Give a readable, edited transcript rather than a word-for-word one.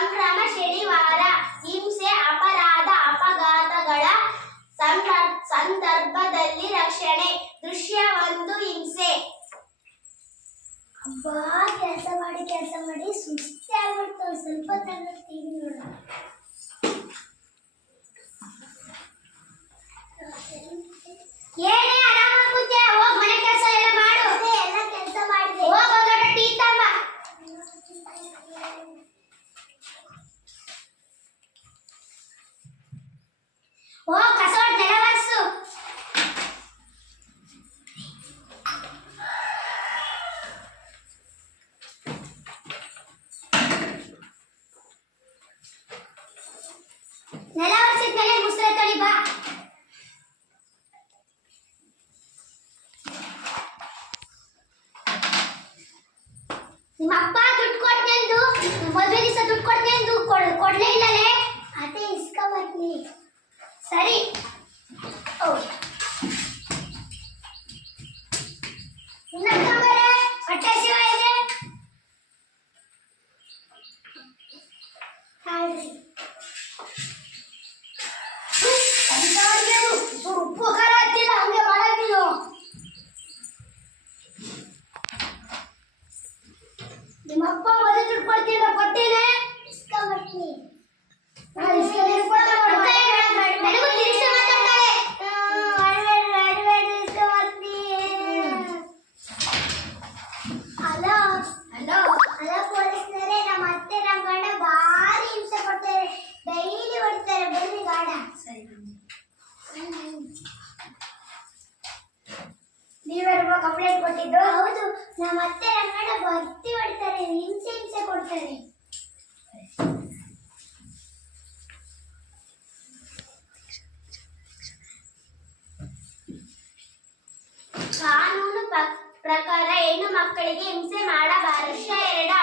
ಸಂಭ್ರಮ ಶನಿವಾರ ಹಿಂಸೆ ಅಪರಾಧ ಅಪಘಾತಗಳ ಸಂದರ್ಭದಲ್ಲಿ ರಕ್ಷಣೆ ದೃಶ್ಯ ಒಂದು ಹಿಂಸೆ. ಅಬ್ಬಾ ಕೆಲಸ ಮಾಡಿ ಸುಸ್ತಿ ಆಗ್ಬಿಡ್ತು. ಸ್ವಲ್ಪ ತನಕ ಟಿವಿ ನೋಡೋಣ. ಏನೇ ಆರಾಮಾಗಿ ಕೂತ್ಯಾ? ಹೋಗ್ ಮನೆ ಕೆಲಸ ಎಲ್ಲ ಮಾಡು. ಎಲ್ಲ ಕೆಲಸ ಮಾಡಿದೆ. ಹೋಗ್ ಒಂದ್ ಲೋಟ ಟೀ ತಮ್ಮ. ಹೋಗ್ ಕಸ ಹೊಡ್ದು ನೆಲ ಒರೆಸು. ನೆಲ ಒರೆಸಿದ್ಮೇಲೆ ಮುಸ್ರೆ ತೊಳಿ ಬಾ. ನಿಮ್ಮ ಅಪ್ಪ ದುಡ್ಡು ಕೊಡ್ತೇಂದು ಮದುವೆ ದಿವಸ ದುಡ್ಡು ಕೊಡ್ತೇಂದು ಕೊಡ್ಲೇ ಇಲ್ಲಲೇ. ಅದೇ ಇಸ್ಕೊಂಬರ್ತೀನಿ. ಸರಿ. ಹೊಟ್ಟೆ ಶಿವ ಇದೆ. ಉಪ್ಪು ಖಾರ ಹತ್ತಿಲ್ಲ ಹಂಗೆ ಮಾಡಾಕಿಲ್ಲ. ನಿಮ್ಮಪ್ಪ ಮದುವೆ ದುಡ್ಡು ಕೊಡ್ತೀರ ಕೊಟ್ಟೇನೆ ಇಸ್ಕೊಂಬರ್ತೀನಿ. ನನಗೂ ತಿರುಗಿಸಿ ಮಾತಾಡ್ತಾರೆ. ಹಲೋ ಹಲೋ ಹಲೋ ಪೊಲೀಸ್ನವರೇ, ನಮ್ಮ ಅತ್ತೆ ನಮ್ಮ ಗಂಡ ಭಾರಿ ಹಿಂಸೆ ಕೊಡ್ತಾರೆ. ಡೈಲಿ ಹೊಡಿತಾರೆ. ಬನ್ನಿ ಗಾಡ. ಸರಿ ನೀವ್ಯಾರಮ್ಮ ಕಂಪ್ಲೇಂಟ್ ಕೊಟ್ಟಿದ್ದು? ಹೌದು, ನಮ್ಮ ಅತ್ತೆ ನಮ್ಮ ಗಂಡ ಭರ್ತಿ ಹೊಡಿತಾರೆ. ಹಿಂಸೆ ಕೊಡ್ತಾರೆ. ಕಾನೂನು ಪ್ರಕಾರ ಹೆಣ್ಣು ಮಕ್ಕಳಿಗೆ ಹಿಂಸೆ ಮಾಡಬಾರದು. 2